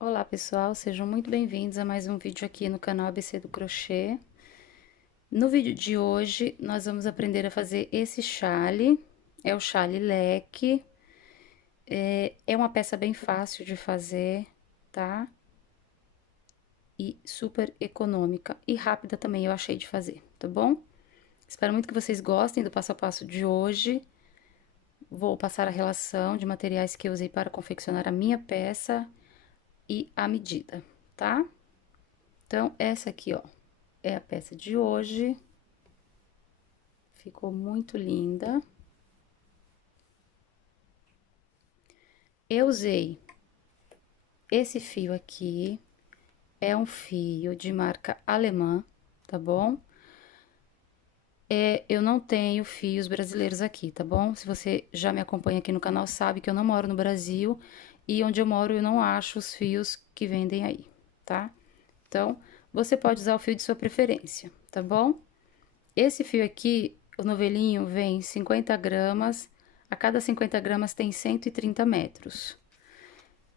Olá pessoal, sejam muito bem-vindos a mais um vídeo aqui no canal ABC do Crochê. No vídeo de hoje, nós vamos aprender a fazer esse chale, é o chale leque. É uma peça bem fácil de fazer, tá? E super econômica e rápida também, eu achei de fazer, tá bom? Espero muito que vocês gostem do passo a passo de hoje. Vou passar a relação de materiais que eu usei para confeccionar a minha peça e a medida, tá? Então, essa aqui, ó, é a peça de hoje. Ficou muito linda. Eu usei esse fio aqui, é um fio de marca alemã, tá bom? Eu não tenho fios brasileiros aqui, tá bom? Se você já me acompanha aqui no canal, sabe que eu não moro no Brasil e onde eu moro eu não acho os fios que vendem aí, tá? Então, você pode usar o fio de sua preferência, tá bom? Esse fio aqui, o novelinho, vem 50 gramas, a cada 50 gramas tem 130 metros.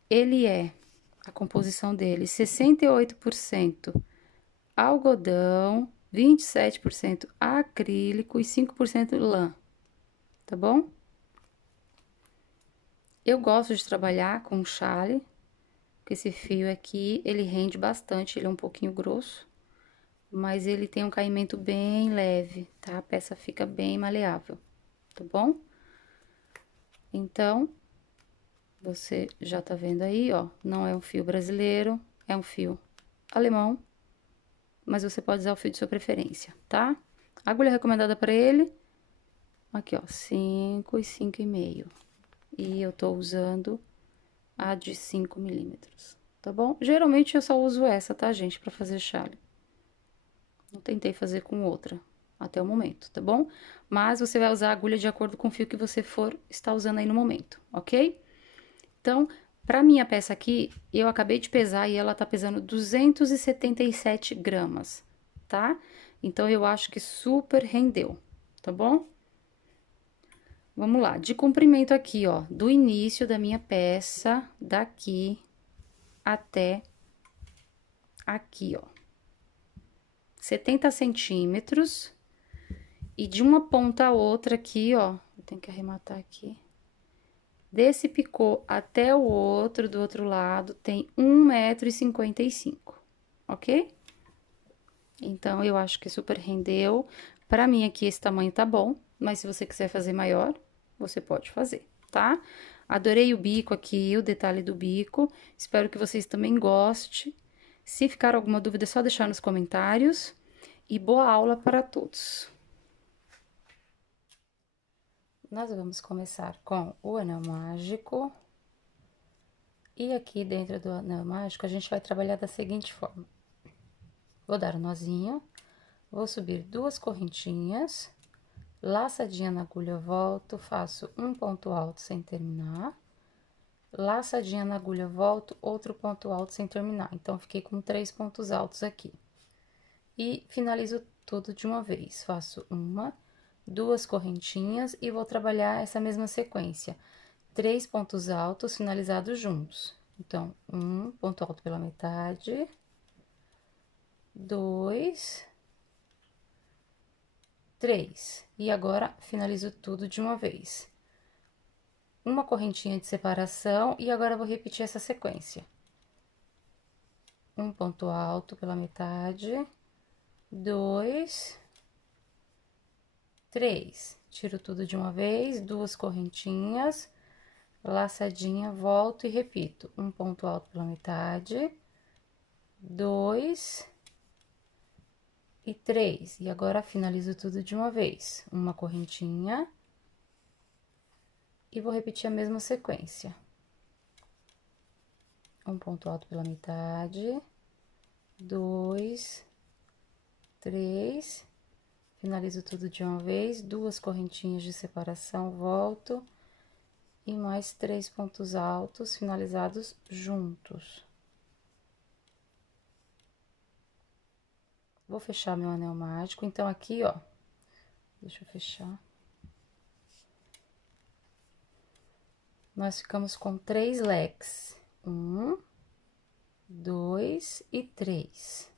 Ele a composição dele, 68% algodão, 27% acrílico e 5% lã, tá bom? Eu gosto de trabalhar com chale, porque esse fio aqui, ele rende bastante, ele é um pouquinho grosso, mas ele tem um caimento bem leve, tá? A peça fica bem maleável, tá bom? Então, você já tá vendo aí, ó, não é um fio brasileiro, é um fio alemão, mas você pode usar o fio de sua preferência, tá? A agulha recomendada para ele, aqui ó, 5 e 5,5. E eu tô usando a de 5 milímetros, tá bom? Geralmente eu só uso essa, tá, gente, pra fazer chale. Não tentei fazer com outra até o momento, tá bom? Mas você vai usar a agulha de acordo com o fio que você for estar usando aí no momento, ok? Então, pra minha peça aqui, eu acabei de pesar e ela tá pesando 277 gramas, tá? Então, eu acho que super rendeu, tá bom? Vamos lá, de comprimento aqui, ó, do início da minha peça, daqui até aqui, ó, 70 centímetros. E de uma ponta a outra aqui, ó, eu tenho que arrematar aqui. Desse picô até o outro, do outro lado, tem 1,55 m, ok? Então, eu acho que super rendeu. Pra mim, aqui, esse tamanho tá bom, mas se você quiser fazer maior, você pode fazer, tá? Adorei o bico aqui, o detalhe do bico. Espero que vocês também gostem. Se ficar alguma dúvida, é só deixar nos comentários. E boa aula para todos! Nós vamos começar com o anel mágico. E aqui dentro do anel mágico, a gente vai trabalhar da seguinte forma. Vou dar um nozinho, vou subir 2 correntinhas, laçadinha na agulha, volto, faço um ponto alto sem terminar, laçadinha na agulha, volto, outro ponto alto sem terminar. Então, fiquei com 3 pontos altos aqui. E finalizo tudo de uma vez. Faço uma, 2 correntinhas e vou trabalhar essa mesma sequência. 3 pontos altos finalizados juntos. Então, um ponto alto pela metade, 2, 3. E agora, finalizo tudo de uma vez. Uma correntinha de separação e agora vou repetir essa sequência. Um ponto alto pela metade, 2, 3. Tiro tudo de uma vez, 2 correntinhas, laçadinha, volto e repito. Um ponto alto pela metade, 2 e 3. E agora, finalizo tudo de uma vez. Uma correntinha. E vou repetir a mesma sequência. Um ponto alto pela metade, 2, 3, finalizo tudo de uma vez, 2 correntinhas de separação, volto, e mais 3 pontos altos finalizados juntos. Vou fechar meu anel mágico, então aqui, ó, deixa eu fechar. Nós ficamos com 3 leques. 1, 2 e 3.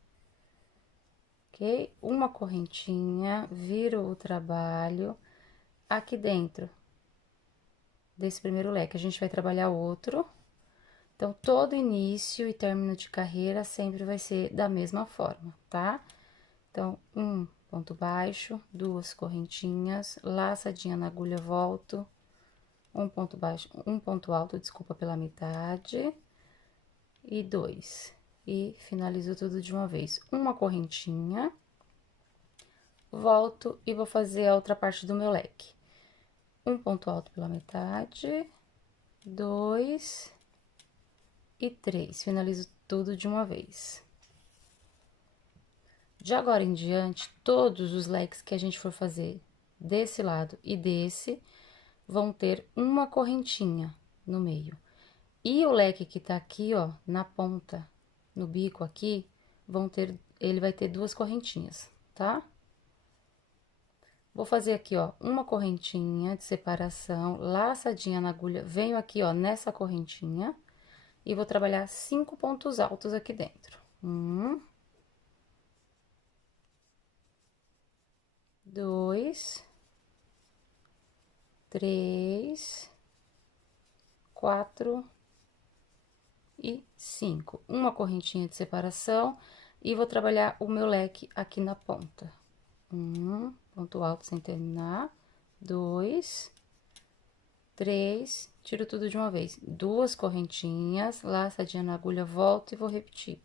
Ok? Uma correntinha, viro o trabalho aqui dentro desse primeiro leque. A gente vai trabalhar outro. Então, todo início e término de carreira sempre vai ser da mesma forma, tá? Então, um ponto baixo, duas correntinhas, laçadinha na agulha, volto, um ponto baixo, um ponto alto, desculpa, pela metade, e dois. E finalizo tudo de uma vez. Uma correntinha, volto e vou fazer a outra parte do meu leque. Um ponto alto pela metade, dois e três. Finalizo tudo de uma vez. De agora em diante, todos os leques que a gente for fazer desse lado e desse vão ter uma correntinha no meio. E o leque que tá aqui, ó, na ponta, no bico aqui, ele vai ter duas correntinhas, tá? Vou fazer aqui, ó, uma correntinha de separação, laçadinha na agulha, venho aqui, ó, nessa correntinha e vou trabalhar 5 pontos altos aqui dentro. 2, 3, 4 e 5. Uma correntinha de separação e vou trabalhar o meu leque aqui na ponta. Ponto alto sem terminar. 2, 3, tiro tudo de uma vez. Duas correntinhas, laçadinha na agulha, volto e vou repetir.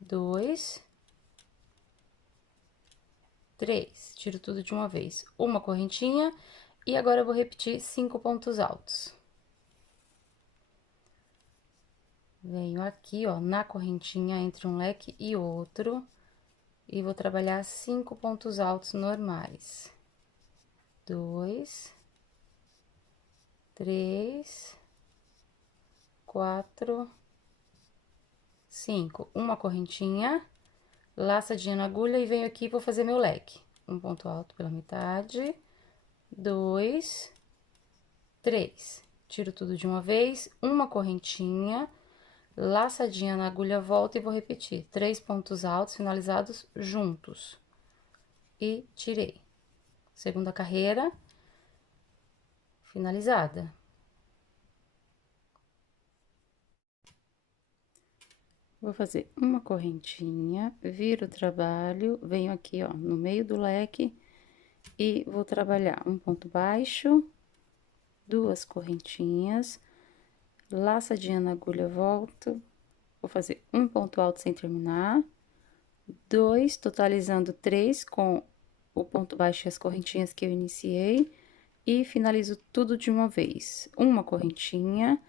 2, 3, tiro tudo de uma vez. Uma correntinha e agora eu vou repetir 5 pontos altos. Venho aqui, ó, na correntinha entre um leque e outro e vou trabalhar 5 pontos altos normais. 2, 3, 4, 5. Uma correntinha, laçadinha na agulha e venho aqui e vou fazer meu leque. Um ponto alto pela metade, 2, 3. Tiro tudo de uma vez, uma correntinha, laçadinha na agulha, volto e vou repetir. 3 pontos altos finalizados juntos. E tirei. Segunda carreira finalizada. Vou fazer uma correntinha, viro o trabalho, venho aqui, ó, no meio do leque e vou trabalhar um ponto baixo, duas correntinhas, laçadinha na agulha, volto, vou fazer um ponto alto sem terminar, dois, totalizando 3 com o ponto baixo e as correntinhas que eu iniciei, e finalizo tudo de uma vez. Uma correntinha,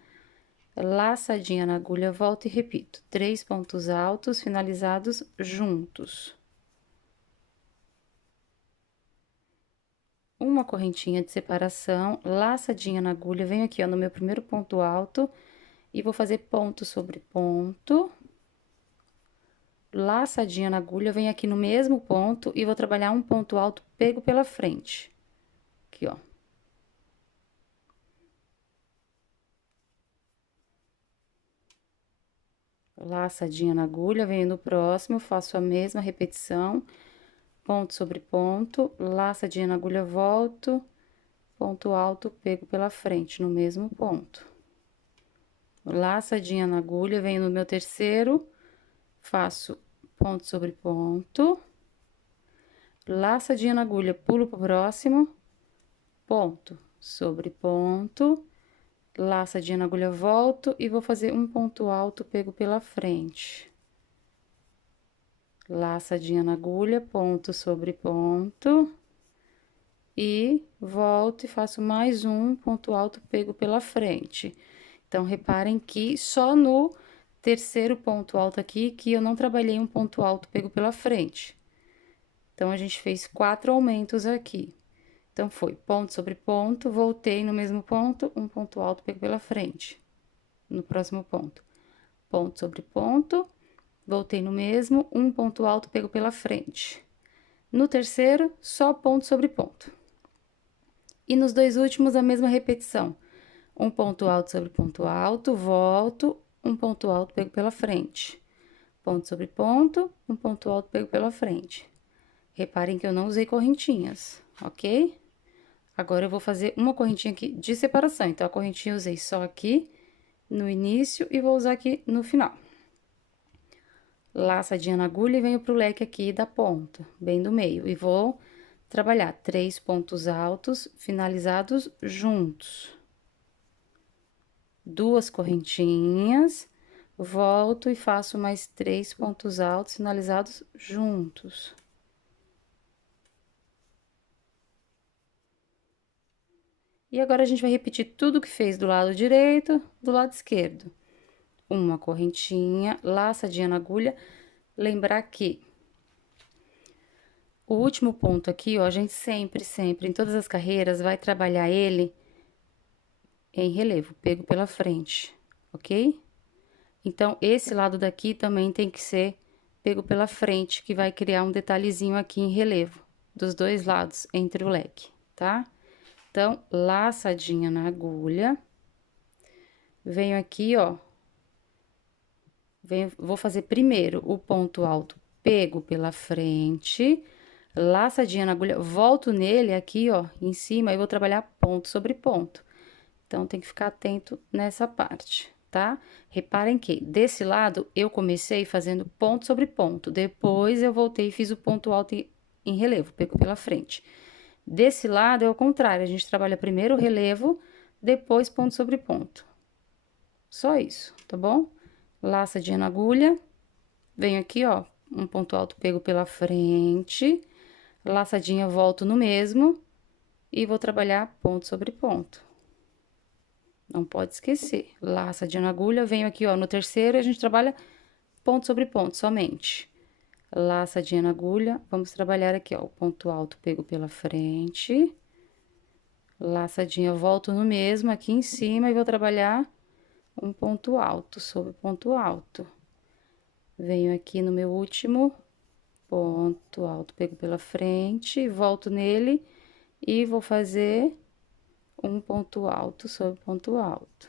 laçadinha na agulha, volto e repito. 3 pontos altos finalizados juntos. Uma correntinha de separação, laçadinha na agulha, venho aqui, ó, no meu primeiro ponto alto, e vou fazer ponto sobre ponto. Laçadinha na agulha, venho aqui no mesmo ponto e vou trabalhar um ponto alto pego pela frente. Aqui, ó. Laçadinha na agulha, venho no próximo, faço a mesma repetição, ponto sobre ponto, laçadinha na agulha, volto, ponto alto, pego pela frente, no mesmo ponto. Laçadinha na agulha, venho no meu terceiro, faço ponto sobre ponto, laçadinha na agulha, pulo pro próximo, ponto sobre ponto, laçadinha na agulha, volto e vou fazer um ponto alto, pego pela frente. Laçadinha na agulha, ponto sobre ponto, e volto e faço mais um ponto alto, pego pela frente. Então, reparem que só no terceiro ponto alto aqui, que eu não trabalhei um ponto alto, pego pela frente. Então, a gente fez 4 aumentos aqui. Então, foi ponto sobre ponto, voltei no mesmo ponto, um ponto alto, pego pela frente. No próximo ponto. Ponto sobre ponto, voltei no mesmo, um ponto alto, pego pela frente. No terceiro, só ponto sobre ponto. E nos dois últimos, a mesma repetição. Um ponto alto sobre ponto alto, volto, um ponto alto, pego pela frente. Ponto sobre ponto, um ponto alto, pego pela frente. Reparem que eu não usei correntinhas, ok? Agora, eu vou fazer uma correntinha aqui de separação. Então, a correntinha eu usei só aqui no início e vou usar aqui no final. Laçadinha na agulha e venho pro leque aqui da ponta, bem do meio. E vou trabalhar 3 pontos altos finalizados juntos. 2 correntinhas, volto e faço mais 3 pontos altos finalizados juntos. E agora, a gente vai repetir tudo que fez do lado direito, do lado esquerdo. Uma correntinha, laçadinha na agulha. Lembrar que o último ponto aqui, ó, a gente sempre, em todas as carreiras, vai trabalhar ele em relevo, pego pela frente, ok? Então, esse lado daqui também tem que ser pego pela frente, que vai criar um detalhezinho aqui em relevo, dos dois lados, entre o leque, tá? Então, laçadinha na agulha. Venho aqui, ó. Vou fazer primeiro o ponto alto, pego pela frente, laçadinha na agulha, volto nele aqui, ó, em cima, e vou trabalhar ponto sobre ponto. Então, tem que ficar atento nessa parte, tá? Reparem que, desse lado, eu comecei fazendo ponto sobre ponto, depois eu voltei e fiz o ponto alto em relevo, pego pela frente. Desse lado, é o contrário, a gente trabalha primeiro o relevo, depois ponto sobre ponto. Só isso, tá bom? Laçadinha na agulha, venho aqui, ó, um ponto alto, pego pela frente, laçadinha, volto no mesmo, e vou trabalhar ponto sobre ponto. Não pode esquecer, laçadinha na agulha, venho aqui, ó, no terceiro, e a gente trabalha ponto sobre ponto, somente. Laçadinha na agulha, vamos trabalhar aqui, ó, o ponto alto, pego pela frente, laçadinha, volto no mesmo, aqui em cima, e vou trabalhar um ponto alto sobre ponto alto. Venho aqui no meu último ponto alto, pego pela frente, volto nele e vou fazer um ponto alto sobre ponto alto.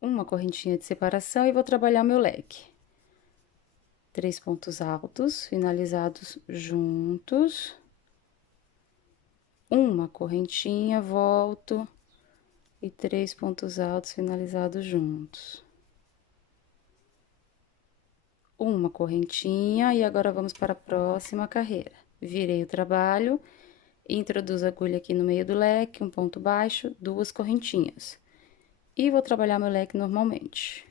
Uma correntinha de separação e vou trabalhar meu leque. 3 pontos altos finalizados juntos. Uma correntinha, volto e 3 pontos altos finalizados juntos. Uma correntinha e agora vamos para a próxima carreira. Virei o trabalho, introduzo a agulha aqui no meio do leque, um ponto baixo, 2 correntinhas. E vou trabalhar meu leque normalmente.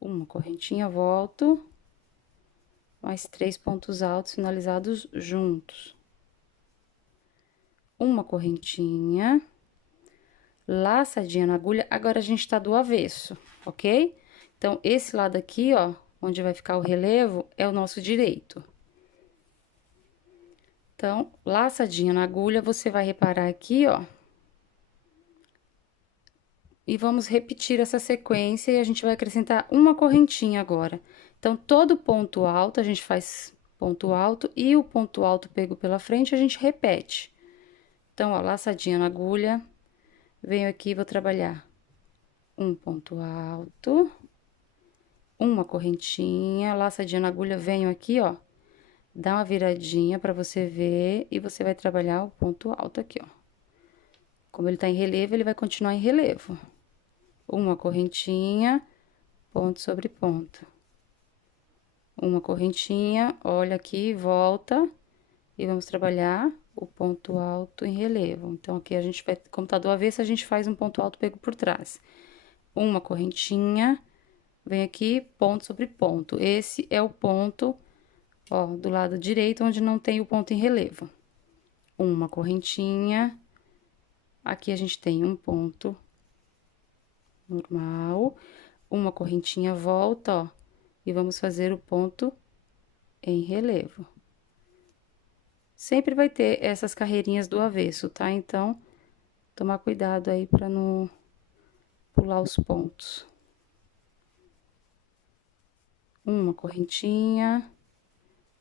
Uma correntinha, volto, mais 3 pontos altos finalizados juntos. Uma correntinha, laçadinha na agulha, agora a gente tá do avesso, ok? Então, esse lado aqui, ó, onde vai ficar o relevo, é o nosso direito. Então, laçadinha na agulha, você vai reparar aqui, ó. E vamos repetir essa sequência e a gente vai acrescentar uma correntinha agora. Então, todo ponto alto, a gente faz ponto alto e o ponto alto pego pela frente, a gente repete. Então, ó, laçadinha na agulha, venho aqui e vou trabalhar um ponto alto, uma correntinha, laçadinha na agulha, venho aqui, ó, dá uma viradinha pra você ver e você vai trabalhar o ponto alto aqui, ó. Como ele tá em relevo, ele vai continuar em relevo. Uma correntinha, ponto sobre ponto. Uma correntinha, olha aqui, volta e vamos trabalhar o ponto alto em relevo. Então, aqui a gente vai, como tá do avesso, a gente faz um ponto alto pego por trás. Uma correntinha, vem aqui, ponto sobre ponto. Esse é o ponto, ó, do lado direito, onde não tem o ponto em relevo. Uma correntinha, aqui a gente tem um ponto normal, uma correntinha, volta, ó, e vamos fazer o ponto em relevo. Sempre vai ter essas carreirinhas do avesso, tá? Então, tomar cuidado aí pra não pular os pontos. Uma correntinha,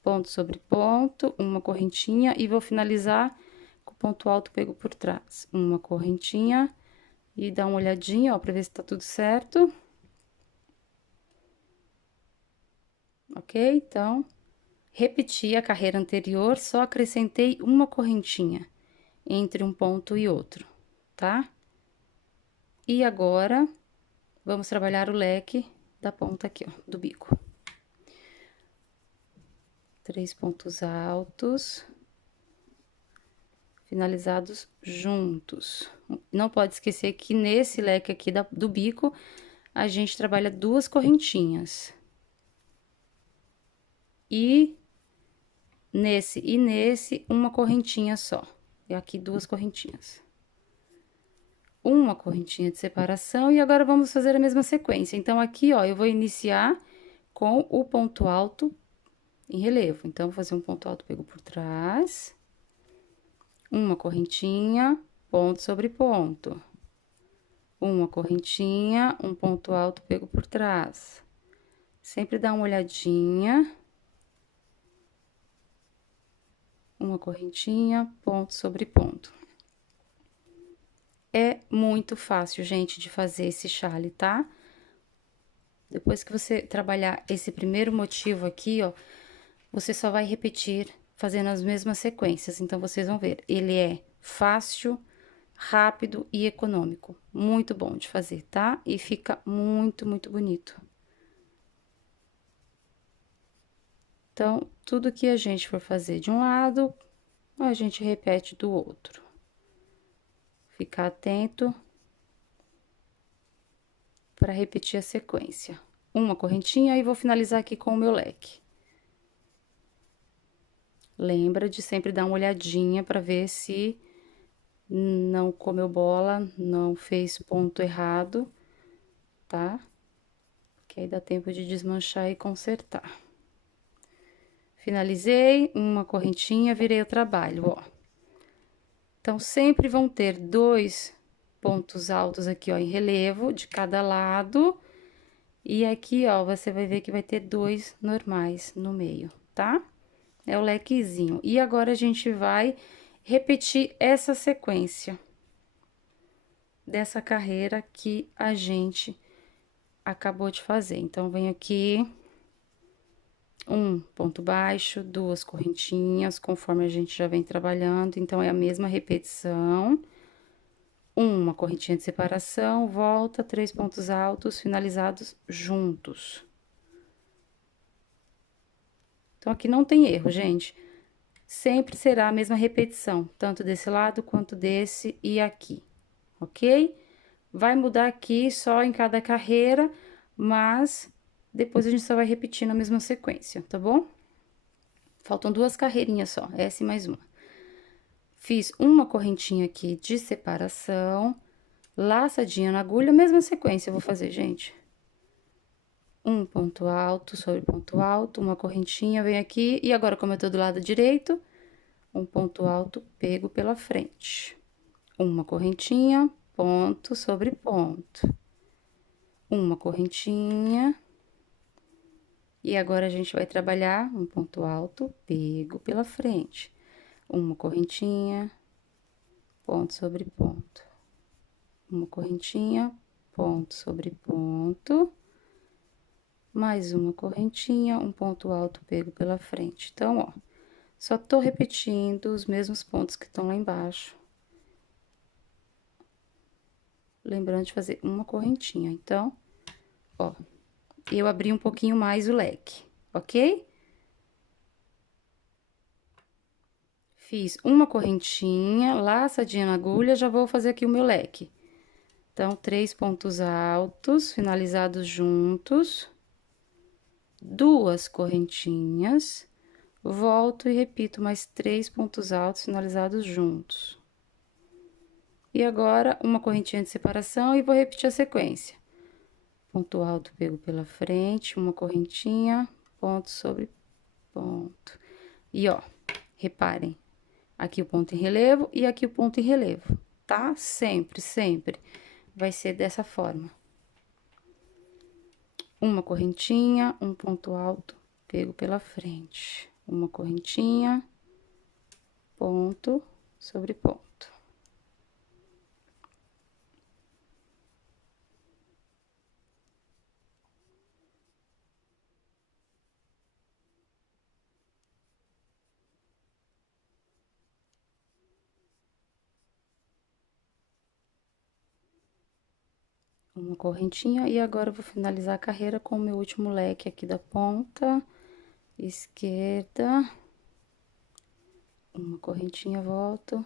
ponto sobre ponto, uma correntinha e vou finalizar com o ponto alto pego por trás. Uma correntinha e dá uma olhadinha, ó, pra ver se tá tudo certo. Ok? Então, repeti a carreira anterior, só acrescentei uma correntinha entre um ponto e outro, tá? E agora, vamos trabalhar o leque da ponta aqui, ó, do bico. 3 pontos altos, finalizados juntos. Não pode esquecer que nesse leque aqui do bico, a gente trabalha 2 correntinhas. E nesse, uma correntinha só. E aqui 2 correntinhas. Uma correntinha de separação e agora vamos fazer a mesma sequência. Então, aqui, ó, eu vou iniciar com o ponto alto em relevo. Então, vou fazer um ponto alto pego por trás, uma correntinha, ponto sobre ponto. Uma correntinha, um ponto alto pego por trás. Sempre dá uma olhadinha. Uma correntinha, ponto sobre ponto. É muito fácil, gente, de fazer esse chale, tá? Depois que você trabalhar esse primeiro motivo aqui, ó, você só vai repetir fazendo as mesmas sequências. Então, vocês vão ver, ele é fácil, rápido e econômico. Muito bom de fazer, tá? E fica muito, muito bonito. Então, tudo que a gente for fazer de um lado, a gente repete do outro. Ficar atento para repetir a sequência. Uma correntinha e vou finalizar aqui com o meu leque. Lembra de sempre dar uma olhadinha para ver se não comeu bola, não fez ponto errado, tá? Que aí dá tempo de desmanchar e consertar. Finalizei, uma correntinha, virei o trabalho, ó. Então, sempre vão ter 2 pontos altos aqui, ó, em relevo de cada lado. E aqui, ó, você vai ver que vai ter 2 normais no meio, tá? É o lequezinho. E agora, a gente vai repetir essa sequência dessa carreira que a gente acabou de fazer. Então, venho aqui, um ponto baixo, 2 correntinhas, conforme a gente já vem trabalhando. Então, é a mesma repetição. Uma correntinha de separação, volta, 3 pontos altos, finalizados juntos. Então, aqui não tem erro, gente. Sempre será a mesma repetição, tanto desse lado quanto desse e aqui, ok? Vai mudar aqui só em cada carreira, mas depois a gente só vai repetir na mesma sequência, tá bom? Faltam 2 carreirinhas só, essa e mais uma. Fiz uma correntinha aqui de separação, laçadinha na agulha, mesma sequência eu vou fazer, gente. Um ponto alto sobre ponto alto, uma correntinha, vem aqui, e agora, como eu tô do lado direito, um ponto alto pego pela frente. Uma correntinha, ponto sobre ponto. Uma correntinha. E agora, a gente vai trabalhar um ponto alto, pego pela frente. Uma correntinha, ponto sobre ponto. Uma correntinha, ponto sobre ponto. Mais uma correntinha, um ponto alto pego pela frente. Então, ó, só tô repetindo os mesmos pontos que estão lá embaixo. Lembrando de fazer uma correntinha. Então, ó, eu abri um pouquinho mais o leque, ok? Fiz uma correntinha, laçadinha na agulha, já vou fazer aqui o meu leque. Então, 3 pontos altos, finalizados juntos. 2 correntinhas, volto e repito mais 3 pontos altos finalizados juntos. E agora, uma correntinha de separação e vou repetir a sequência. Ponto alto pego pela frente, uma correntinha, ponto sobre ponto. E, ó, reparem, aqui o ponto em relevo e aqui o ponto em relevo, tá? Sempre, sempre vai ser dessa forma. Uma correntinha, um ponto alto, pego pela frente. Uma correntinha, ponto sobre ponto. Uma correntinha, e agora eu vou finalizar a carreira com o meu último leque aqui da ponta esquerda. Uma correntinha, volto.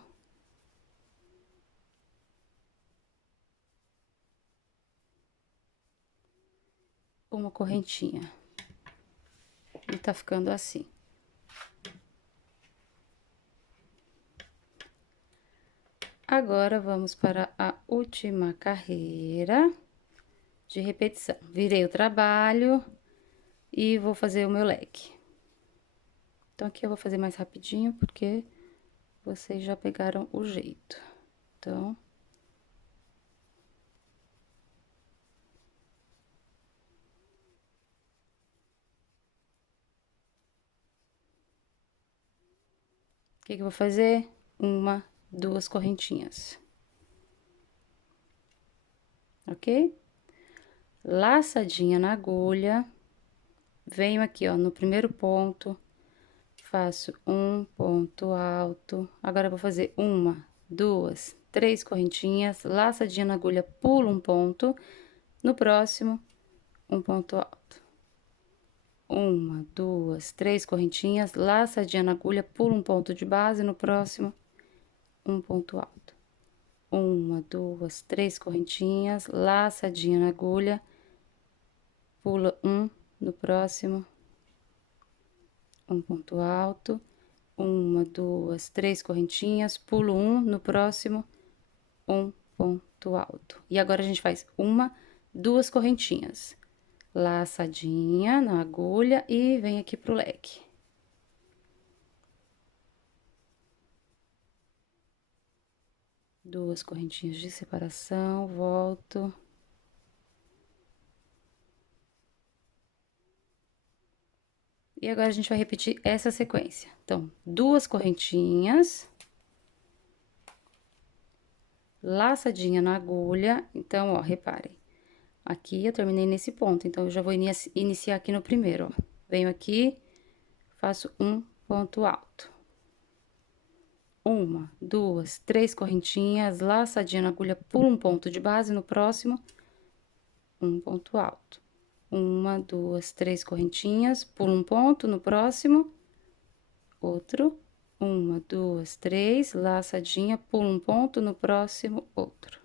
Uma correntinha. E tá ficando assim. Agora, vamos para a última carreira de repetição. Virei o trabalho e vou fazer o meu leque. Então, aqui eu vou fazer mais rapidinho, porque vocês já pegaram o jeito. Então... o que que eu vou fazer? Uma, duas correntinhas. Ok? Laçadinha na agulha. Venho aqui, ó, no primeiro ponto, faço um ponto alto. Agora, eu vou fazer uma, duas, três correntinhas, laçadinha na agulha, pulo um ponto. No próximo, um ponto alto. Uma, duas, três correntinhas, laçadinha na agulha, pulo um ponto de base. No próximo, um ponto alto. Uma, duas, três correntinhas, laçadinha na agulha, pula um. No próximo, um ponto alto. Uma, duas, três correntinhas, pulo um. No próximo, um ponto alto. E agora, a gente faz uma, duas correntinhas, laçadinha na agulha e vem aqui pro leque. Duas correntinhas de separação, volto. E agora, a gente vai repetir essa sequência. Então, duas correntinhas, laçadinha na agulha. Então, ó, reparem. Aqui eu terminei nesse ponto, então eu já vou iniciar aqui no primeiro, ó. Venho aqui, faço um ponto alto. Uma, duas, três correntinhas, laçadinha na agulha, pulo um ponto de base. No próximo, um ponto alto. Uma, duas, três correntinhas, pulo um ponto. No próximo, outro. Uma, duas, três, laçadinha, pulo um ponto. No próximo, outro.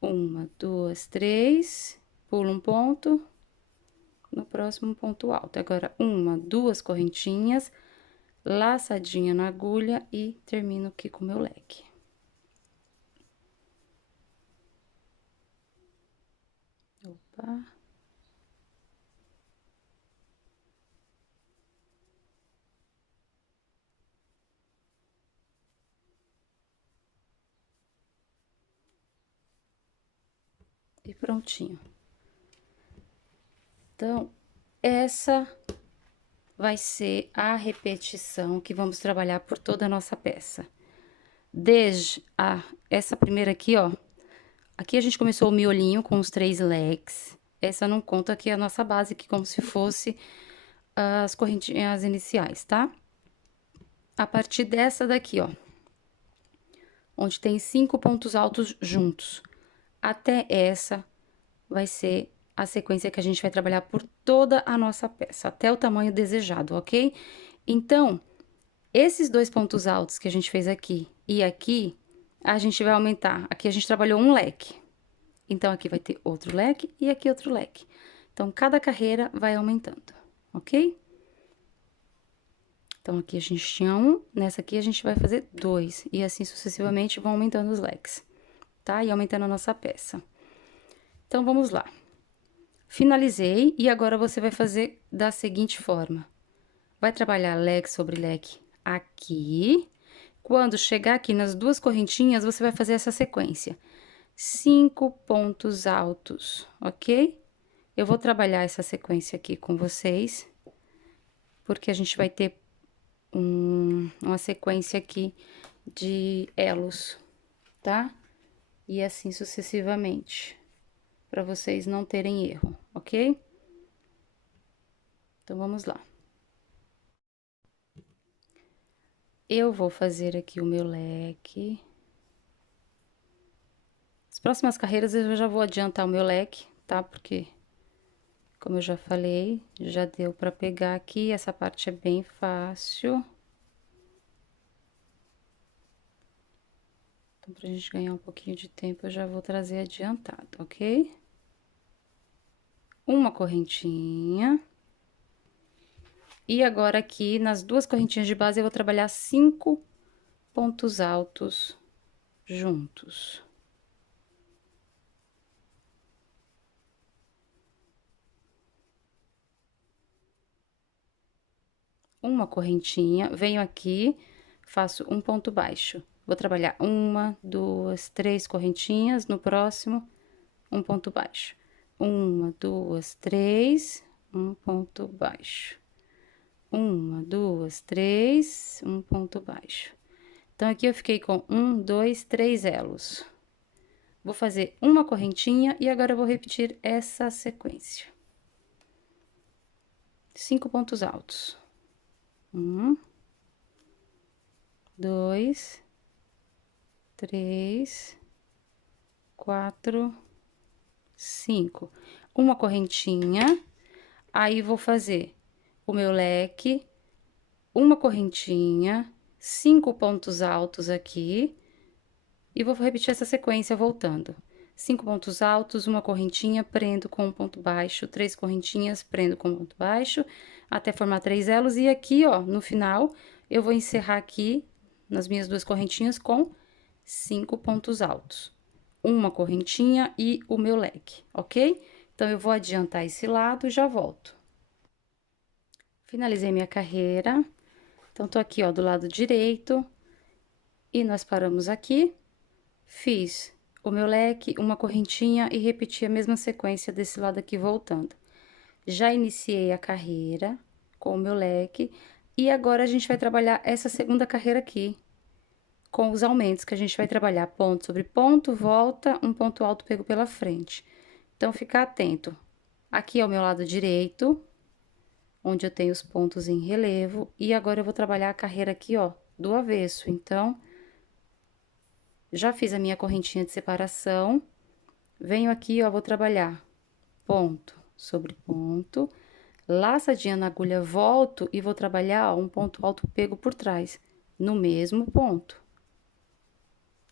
Uma, duas, três, pulo um ponto. No próximo, ponto alto. Agora, uma, duas correntinhas, laçadinha na agulha e termino aqui com o meu leque. Opa. E prontinho. Então, essa vai ser a repetição que vamos trabalhar por toda a nossa peça. Desde essa primeira aqui, ó. Aqui a gente começou o miolinho com os 3 leques. Essa não conta aqui a nossa base, que como se fosse as correntinhas iniciais, tá? A partir dessa daqui, ó, onde tem 5 pontos altos juntos, até essa vai ser a sequência que a gente vai trabalhar por toda a nossa peça, até o tamanho desejado, ok? Então, esses 2 pontos altos que a gente fez aqui e aqui, a gente vai aumentar. Aqui a gente trabalhou um leque. Então, aqui vai ter outro leque e aqui outro leque. Então, cada carreira vai aumentando, ok? Então, aqui a gente tinha um, nessa aqui a gente vai fazer 2. E assim sucessivamente vão aumentando os leques, tá? E aumentando a nossa peça. Então, vamos lá. Finalizei, e agora você vai fazer da seguinte forma. Vai trabalhar leque sobre leque aqui. Quando chegar aqui nas 2 correntinhas, você vai fazer essa sequência. 5 pontos altos, ok? Eu vou trabalhar essa sequência aqui com vocês. porque a gente vai ter uma sequência aqui de elos, tá? E assim sucessivamente, para vocês não terem erro, ok? Então, vamos lá. Eu vou fazer aqui o meu leque. As próximas carreiras eu já vou adiantar o meu leque, tá? Porque, como eu já falei, já deu pra pegar aqui, essa parte é bem fácil. Então, pra gente ganhar um pouquinho de tempo, eu já vou trazer adiantado, ok? Uma correntinha. E agora aqui, nas duas correntinhas de base, eu vou trabalhar 5 pontos altos juntos. Uma correntinha, venho aqui, faço um ponto baixo. Vou trabalhar uma, duas, três correntinhas, no próximo, um ponto baixo. Uma, duas, três, um ponto baixo. Uma, duas, três, um ponto baixo. Então, aqui eu fiquei com 1, 2, 3 elos. Vou fazer uma correntinha e agora eu vou repetir essa sequência. 5 pontos altos. 1, 2, 3, 4, 5. Uma correntinha, aí vou fazer o meu leque, uma correntinha, 5 pontos altos aqui, e vou repetir essa sequência voltando. 5 pontos altos, uma correntinha, prendo com um ponto baixo, 3 correntinhas, prendo com um ponto baixo, até formar 3 elos, e aqui, ó, no final, eu vou encerrar aqui, nas minhas duas correntinhas, com 5 pontos altos. Uma correntinha e o meu leque, ok? Então, eu vou adiantar esse lado e já volto. Finalizei minha carreira, então, tô aqui, ó, do lado direito, e nós paramos aqui, fiz o meu leque, uma correntinha e repeti a mesma sequência desse lado aqui voltando. Já iniciei a carreira com o meu leque, e agora a gente vai trabalhar essa segunda carreira aqui, com os aumentos, que a gente vai trabalhar ponto sobre ponto, volta, um ponto alto pego pela frente. Então, fica atento. Aqui é o meu lado direito, onde eu tenho os pontos em relevo, e agora eu vou trabalhar a carreira aqui, ó, do avesso. Então, já fiz a minha correntinha de separação, venho aqui, ó, vou trabalhar ponto sobre ponto, laçadinha na agulha, volto e vou trabalhar, ó, um ponto alto pego por trás, no mesmo ponto.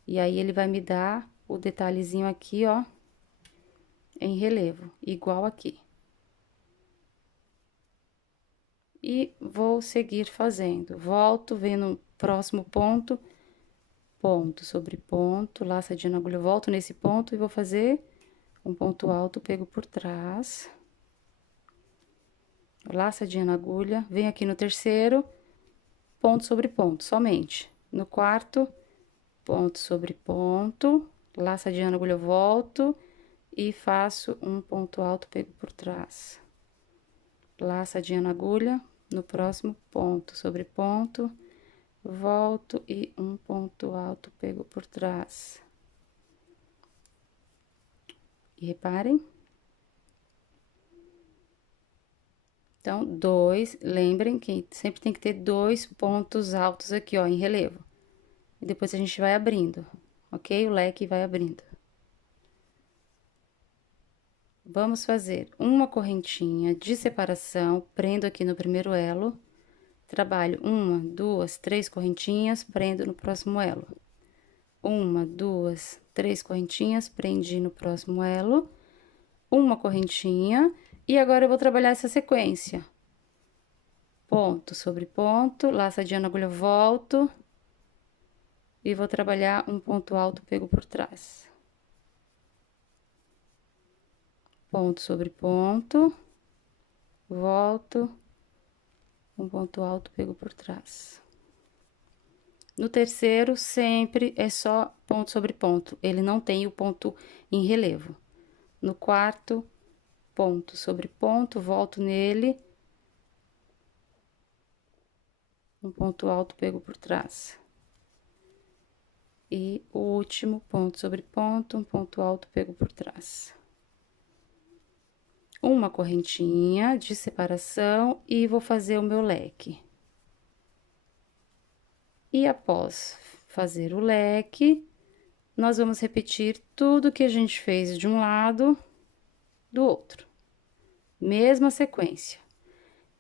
E aí, ele vai me dar o detalhezinho aqui, ó, em relevo, igual aqui. E vou seguir fazendo. Volto, venho no próximo ponto, ponto sobre ponto, laçadinha na agulha, volto nesse ponto e vou fazer um ponto alto, pego por trás. Laçadinha na agulha, venho aqui no terceiro, ponto sobre ponto, somente. No quarto, ponto sobre ponto, laçadinha na agulha, volto e faço um ponto alto, pego por trás. Laçadinha na agulha, no próximo ponto sobre ponto, volto e um ponto alto pego por trás. E reparem. Então, lembrem que sempre tem que ter 2 pontos altos aqui, ó, em relevo. E depois a gente vai abrindo, ok? O leque vai abrindo. Vamos fazer uma correntinha de separação, prendo aqui no primeiro elo, trabalho uma, duas, três correntinhas, prendo no próximo elo. Uma, duas, três correntinhas, prendi no próximo elo, uma correntinha, e agora eu vou trabalhar essa sequência. Ponto sobre ponto, laçadinha na agulha, volto, e vou trabalhar um ponto alto pego por trás. Ponto sobre ponto, volto, um ponto alto pego por trás. No terceiro, sempre é só ponto sobre ponto, ele não tem o ponto em relevo. No quarto, ponto sobre ponto, volto nele, um ponto alto pego por trás. E o último, ponto sobre ponto, um ponto alto pego por trás. Uma correntinha de separação e vou fazer o meu leque. E após fazer o leque, nós vamos repetir tudo que a gente fez de um lado, do outro. Mesma sequência.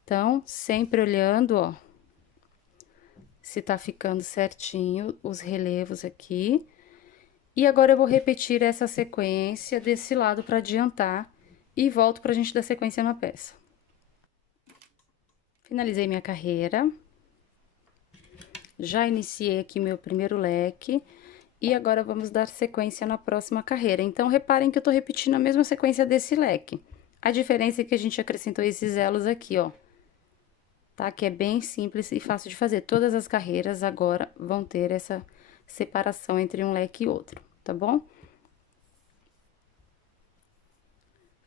Então, sempre olhando, ó, se tá ficando certinho os relevos aqui. E agora eu vou repetir essa sequência desse lado para adiantar e volto pra gente dar sequência na peça. Finalizei minha carreira. Já iniciei aqui meu primeiro leque e agora vamos dar sequência na próxima carreira. Então, reparem que eu tô repetindo a mesma sequência desse leque. A diferença é que a gente acrescentou esses elos aqui, ó. Tá? Que é bem simples e fácil de fazer. Todas as carreiras agora vão ter essa separação entre um leque e outro, tá bom?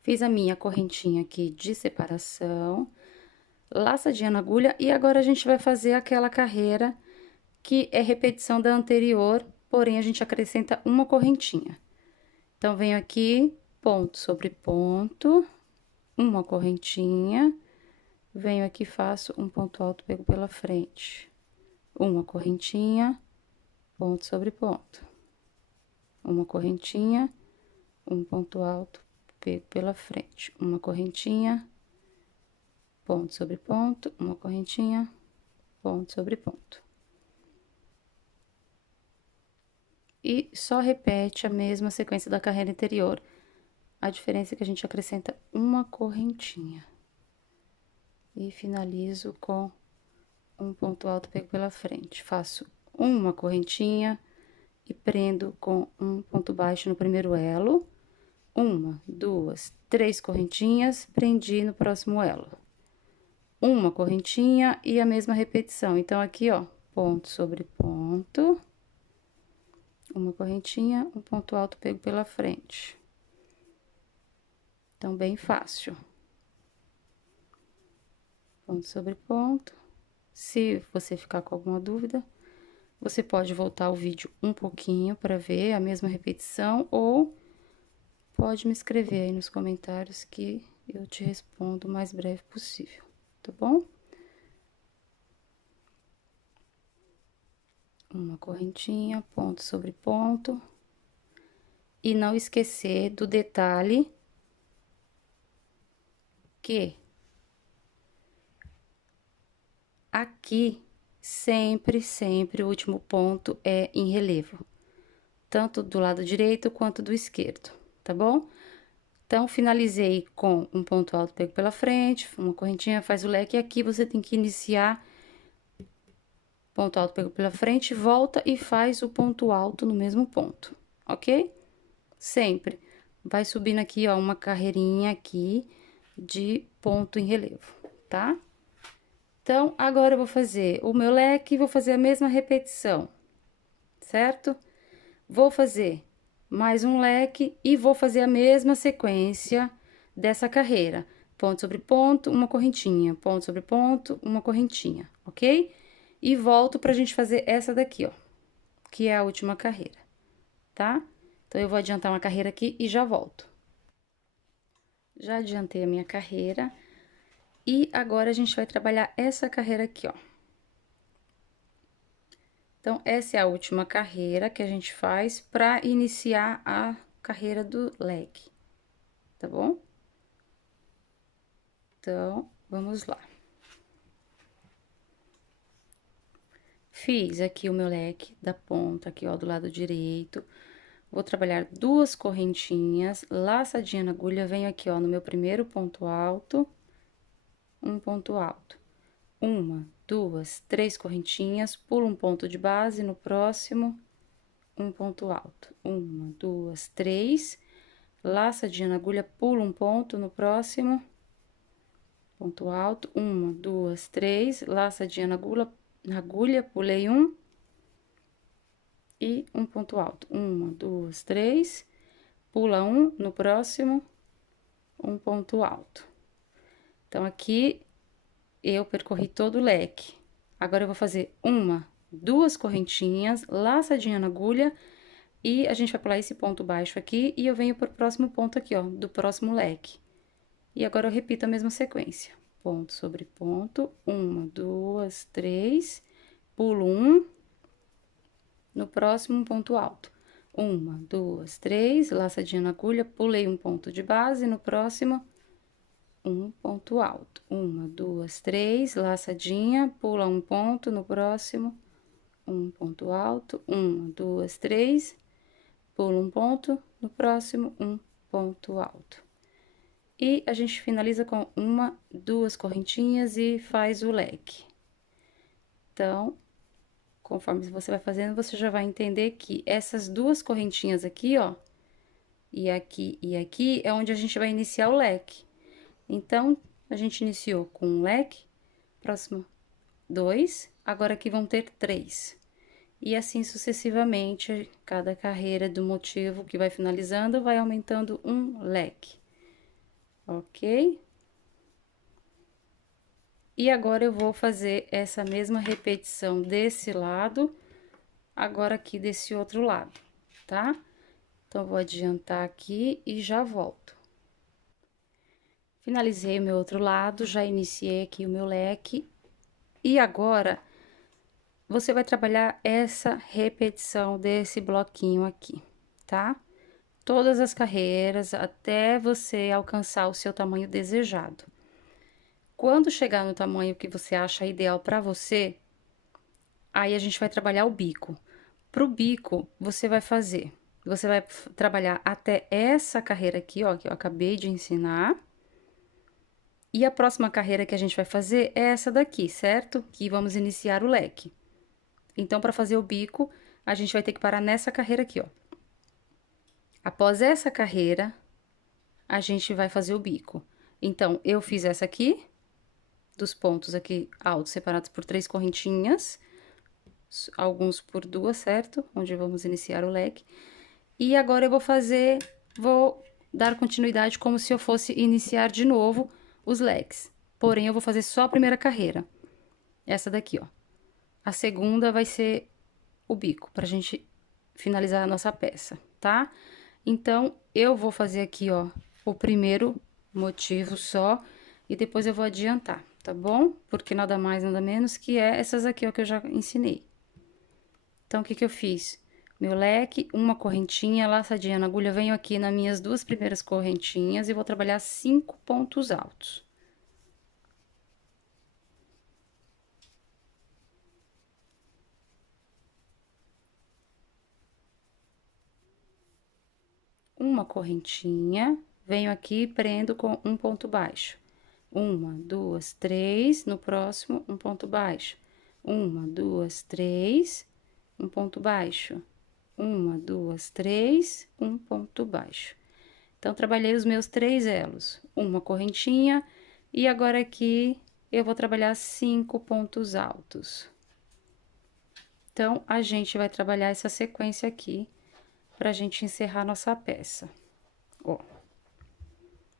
Fiz a minha correntinha aqui de separação, laçadinha na agulha, e agora a gente vai fazer aquela carreira que é repetição da anterior, porém a gente acrescenta uma correntinha. Então, venho aqui, ponto sobre ponto, uma correntinha, venho aqui, faço um ponto alto, pego pela frente, uma correntinha, ponto sobre ponto, uma correntinha, um ponto alto, pego pela frente, uma correntinha, ponto sobre ponto, uma correntinha, ponto sobre ponto. E só repete a mesma sequência da carreira anterior. A diferença é que a gente acrescenta uma correntinha. E finalizo com um ponto alto, pego pela frente. Faço uma correntinha e prendo com um ponto baixo no primeiro elo. Uma, duas, três correntinhas, prendi no próximo elo. Uma correntinha e a mesma repetição. Então, aqui, ó, ponto sobre ponto, uma correntinha, um ponto alto, pego pela frente. Então, bem fácil. Ponto sobre ponto. Se você ficar com alguma dúvida, você pode voltar o vídeo um pouquinho para ver a mesma repetição, ou pode me escrever aí nos comentários que eu te respondo o mais breve possível, tá bom? Uma correntinha, ponto sobre ponto. E não esquecer do detalhe que aqui sempre o último ponto é em relevo, tanto do lado direito quanto do esquerdo, tá bom? Então, finalizei com um ponto alto, pego pela frente, uma correntinha, faz o leque, e aqui você tem que iniciar ponto alto, pego pela frente, volta e faz o ponto alto no mesmo ponto, ok? Sempre. Vai subindo aqui, ó, uma carreirinha aqui de ponto em relevo, tá? Então, agora eu vou fazer o meu leque e vou fazer a mesma repetição, certo? Vou fazer mais um leque e vou fazer a mesma sequência dessa carreira. Ponto sobre ponto, uma correntinha, ponto sobre ponto, uma correntinha, ok? E volto pra gente fazer essa daqui, ó, que é a última carreira, tá? Então, eu vou adiantar uma carreira aqui e já volto. Já adiantei a minha carreira. E agora, a gente vai trabalhar essa carreira aqui, ó. Então, essa é a última carreira que a gente faz para iniciar a carreira do leque, tá bom? Então, vamos lá. Fiz aqui o meu leque da ponta, aqui, ó, do lado direito. Vou trabalhar duas correntinhas, laçadinha na agulha, venho aqui, ó, no meu primeiro ponto alto, um ponto alto. Uma, duas, três correntinhas, pulo um ponto de base, no próximo, um ponto alto. Uma, duas, três, laçadinha na agulha, pulo um ponto, no próximo, ponto alto. Uma, duas, três, laçadinha na agulha, pulei um e um ponto alto. Uma, duas, três, pula um, no próximo, um ponto alto. Então, aqui eu percorri todo o leque, Agora, eu vou fazer uma, duas correntinhas, laçadinha na agulha, e a gente vai pular esse ponto baixo aqui, e eu venho pro próximo ponto aqui, ó, do próximo leque. E agora, eu repito a mesma sequência. Ponto sobre ponto, uma, duas, três, pulo um, no próximo ponto alto. Uma, duas, três, laçadinha na agulha, pulei um ponto de base, no próximo, um ponto alto. Uma, duas, três, laçadinha, pula um ponto, no próximo, um ponto alto. Uma, duas, três, pula um ponto, no próximo, um ponto alto. E a gente finaliza com uma, duas correntinhas e faz o leque. Então, conforme você vai fazendo, você já vai entender que essas duas correntinhas aqui, ó, e aqui, é onde a gente vai iniciar o leque. Então, a gente iniciou com um leque, próximo, dois, agora aqui vão ter três. E assim sucessivamente, cada carreira do motivo que vai finalizando, vai aumentando um leque. Ok? E agora, eu vou fazer essa mesma repetição desse lado, agora aqui desse outro lado, tá? Então, vou adiantar aqui e já volto. Finalizei o meu outro lado, já iniciei aqui o meu leque. E agora, você vai trabalhar essa repetição desse bloquinho aqui, tá? Todas as carreiras, até você alcançar o seu tamanho desejado. Quando chegar no tamanho que você acha ideal para você, aí a gente vai trabalhar o bico. Pro bico, você vai trabalhar até essa carreira aqui, ó, que eu acabei de ensinar. E a próxima carreira que a gente vai fazer é essa daqui, certo? Que vamos iniciar o leque. Então, para fazer o bico, a gente vai ter que parar nessa carreira aqui, ó. Após essa carreira, a gente vai fazer o bico. Então, eu fiz essa aqui, dos pontos aqui altos separados por três correntinhas, alguns por duas, certo? Onde vamos iniciar o leque. E agora, eu vou dar continuidade como se eu fosse iniciar de novo os leques. Porém, eu vou fazer só a primeira carreira. Essa daqui, ó. A segunda vai ser o bico, pra gente finalizar a nossa peça, tá? Então, eu vou fazer aqui, ó, o primeiro motivo só, e depois eu vou adiantar, tá bom? Porque nada mais, nada menos que essas aqui, ó, que eu já ensinei. Então, o que que eu fiz? Meu leque, uma correntinha, laçadinha na agulha, venho aqui nas minhas duas primeiras correntinhas e vou trabalhar 5 pontos altos. Uma correntinha, venho aqui e prendo com um ponto baixo. Uma, duas, três, no próximo, um ponto baixo. Uma, duas, três, um ponto baixo. Uma, duas, três, um ponto baixo. Então, trabalhei os meus 3 elos, uma correntinha, e agora aqui eu vou trabalhar 5 pontos altos. Então, a gente vai trabalhar essa sequência aqui, pra gente encerrar nossa peça. Ó,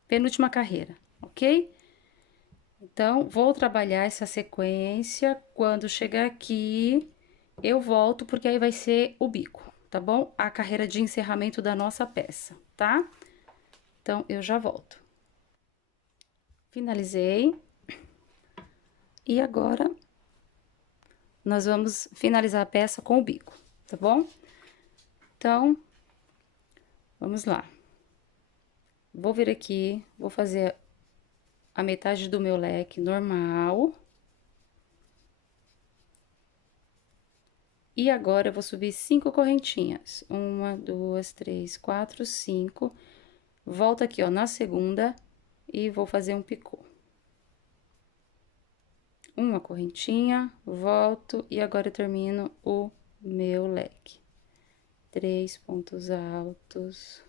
penúltima carreira, ok? Então, vou trabalhar essa sequência, quando chegar aqui, eu volto, porque aí vai ser o bico, tá bom? A carreira de encerramento da nossa peça, tá? Então, eu já volto. Finalizei. E agora, nós vamos finalizar a peça com o bico, tá bom? Então, vamos lá. Vou vir aqui, vou fazer a metade do meu leque normal. E agora, eu vou subir 5 correntinhas. Uma, duas, três, quatro, 5. Volto aqui, ó, na segunda e vou fazer um picô. Uma correntinha, volto e agora eu termino o meu leque. 3 pontos altos,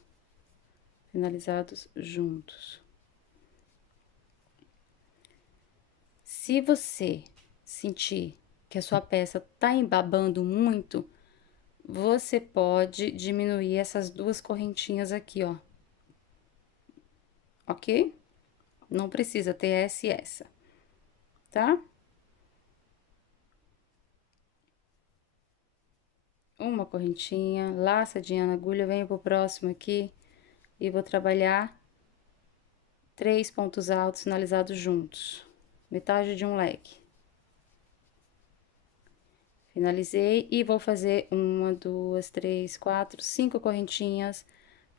finalizados juntos. Se você sentir que a sua peça tá embabando muito, você pode diminuir essas duas correntinhas aqui, ó. Ok? Não precisa ter essa e essa, tá? uma correntinha, laçadinha na agulha, venho pro próximo aqui e vou trabalhar 3 pontos altos finalizados juntos, metade de um leque. Finalizei e vou fazer 1, 2, 3, 4, 5 correntinhas,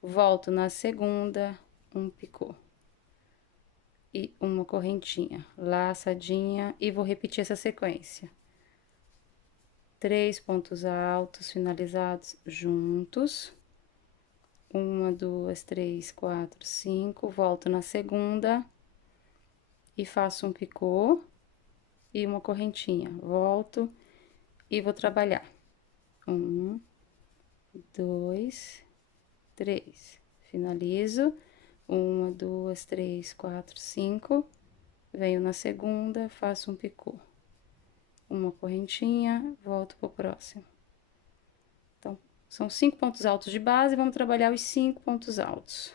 volto na segunda, um picô. E uma correntinha, laçadinha, e vou repetir essa sequência. 3 pontos altos finalizados juntos. 1, 2, 3, 4, 5, volto na segunda e faço um picô e uma correntinha. Volto e vou trabalhar. 1, 2, 3. Finalizo. 1, 2, 3, 4, 5. Venho na segunda, faço um picô. Uma correntinha, volto pro próximo. Então, são 5 pontos altos de base, vamos trabalhar os 5 pontos altos.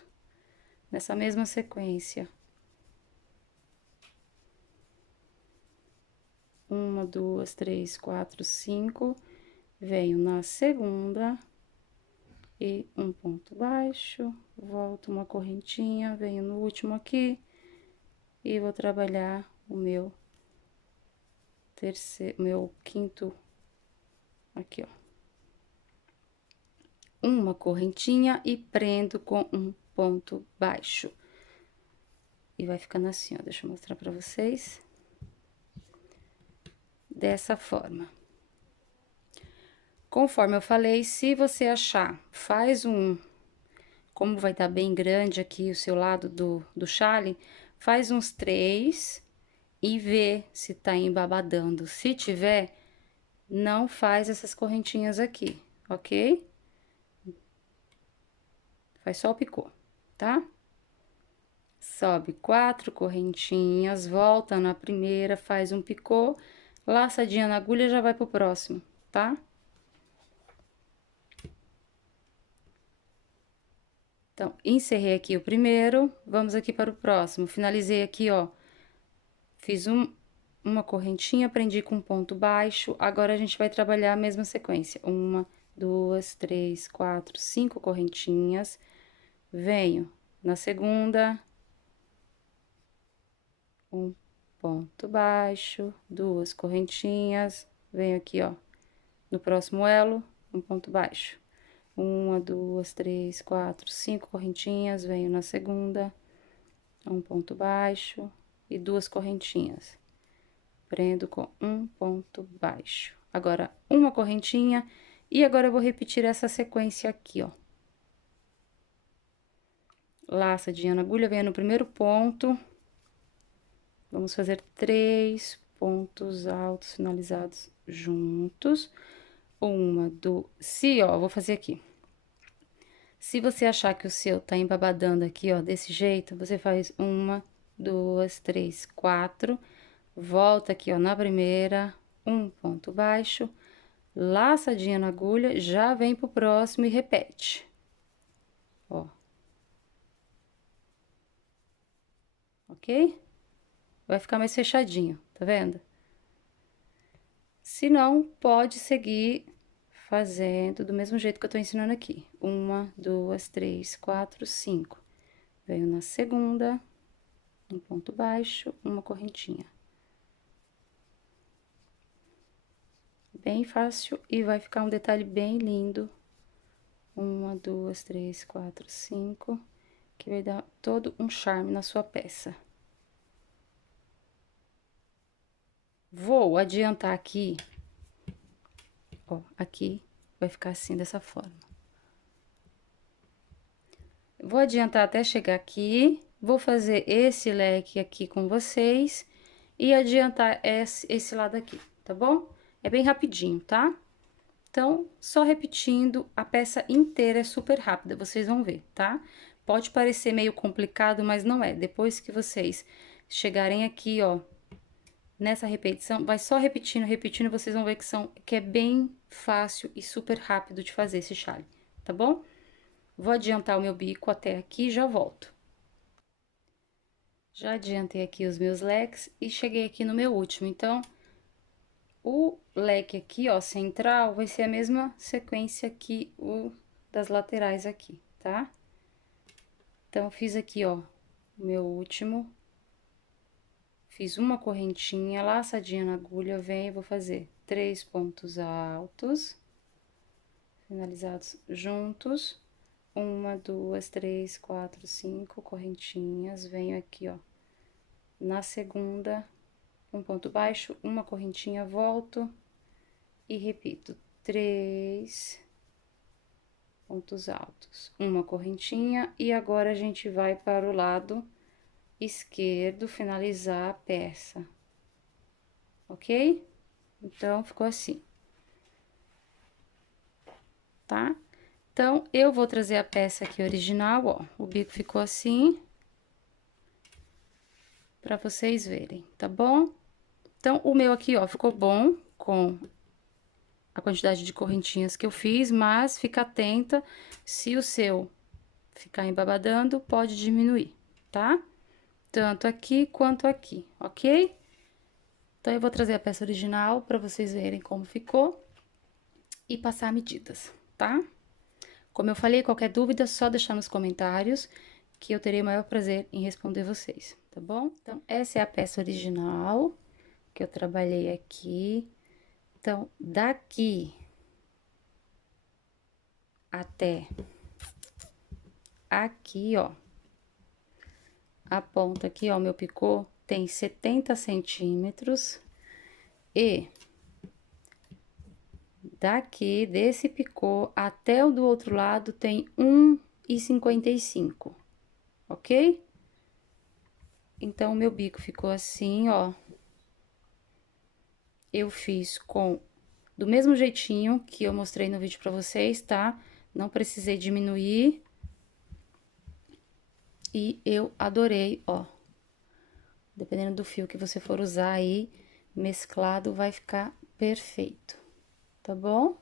Nessa mesma sequência. 1, 2, 3, 4, 5. Venho na segunda e um ponto baixo, volto uma correntinha, venho no último aqui e vou trabalhar o meu quinto aqui, ó. Uma correntinha e prendo com um ponto baixo. E vai ficando assim, ó, deixa eu mostrar pra vocês. Dessa forma. Conforme eu falei, se você achar, faz como vai estar bem grande aqui o seu lado do chale, faz uns 3 e vê se tá embabadando. Se tiver, não faz essas correntinhas aqui, ok? Faz só o picô, tá? Sobe 4 correntinhas, volta na primeira, faz um picô, laçadinha na agulha, já vai pro próximo, tá? Então, encerrei aqui o primeiro, vamos aqui para o próximo. Finalizei aqui, ó, fiz uma correntinha, prendi com ponto baixo, agora a gente vai trabalhar a mesma sequência. 1, 2, 3, 4, 5 correntinhas, venho na segunda, um ponto baixo, 2 correntinhas, venho aqui, ó, no próximo elo, um ponto baixo. 1, 2, 3, 4, 5 correntinhas, venho na segunda, um ponto baixo e 2 correntinhas. Prendo com um ponto baixo. Agora, uma correntinha e agora eu vou repetir essa sequência aqui, ó. Laçadinha na agulha, venho no primeiro ponto. Vamos fazer 3 pontos altos finalizados juntos. Vou fazer aqui. Se você achar que o seu tá embabadando aqui, ó, desse jeito, você faz 1, 2, 3, 4, volta aqui, ó, na primeira, um ponto baixo, laçadinha na agulha, já vem pro próximo e repete. Ó. Ok? Vai ficar mais fechadinho, tá vendo? Se não, pode seguir fazendo do mesmo jeito que eu tô ensinando aqui. 1, 2, 3, 4, 5. Venho na segunda, um ponto baixo, uma correntinha. Bem fácil e vai ficar um detalhe bem lindo. 1, 2, 3, 4, 5, que vai dar todo um charme na sua peça. Vou adiantar aqui, ó, aqui vai ficar assim, dessa forma. Vou adiantar até chegar aqui, vou fazer esse leque aqui com vocês e adiantar esse lado aqui, tá bom? É bem rapidinho, tá? Então, só repetindo, a peça inteira é super rápida, vocês vão ver, tá? Pode parecer meio complicado, mas não é. Depois que vocês chegarem aqui, ó, nessa repetição, vai só repetindo, repetindo, vocês vão ver que é bem fácil e super rápido de fazer esse chale, tá bom? Vou adiantar o meu bico até aqui e já volto. Já adiantei aqui os meus leques e cheguei aqui no meu último, então, O leque aqui, ó, central, vai ser a mesma sequência que o das laterais aqui, tá? Então, fiz aqui, ó, o meu último. Fiz uma correntinha, laçadinha na agulha, venho e vou fazer 3 pontos altos, finalizados juntos. 1, 2, 3, 4, 5 correntinhas, venho aqui, ó, na segunda, um ponto baixo, uma correntinha, volto e repito 3 pontos altos, uma correntinha, e agora a gente vai para o lado esquerdo, finalizar a peça, ok? Então, ficou assim, tá? Então, eu vou trazer a peça aqui original, ó, o bico ficou assim, pra vocês verem, tá bom? Então, o meu aqui, ó, ficou bom com a quantidade de correntinhas que eu fiz, mas fica atenta, se o seu ficar embabadando, pode diminuir, tá? Tanto aqui quanto aqui, ok? Então, eu vou trazer a peça original pra vocês verem como ficou e passar medidas, tá? Como eu falei, qualquer dúvida, só deixar nos comentários, que eu terei o maior prazer em responder vocês, tá bom? Então, essa é a peça original que eu trabalhei aqui. Então, daqui até aqui, ó, a ponta aqui, ó, meu picô tem 70 centímetros e daqui, desse picô até o do outro lado, tem 1,55, ok? Então, o meu bico ficou assim, ó. Eu fiz do mesmo jeitinho que eu mostrei no vídeo pra vocês, tá? Não precisei diminuir. E eu adorei, ó. Dependendo do fio que você for usar aí, mesclado vai ficar perfeito, tá bom?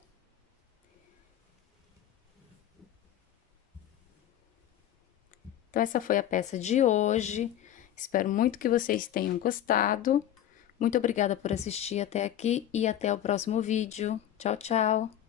Então, essa foi a peça de hoje. Espero muito que vocês tenham gostado. Muito obrigada por assistir até aqui e até o próximo vídeo. Tchau, tchau!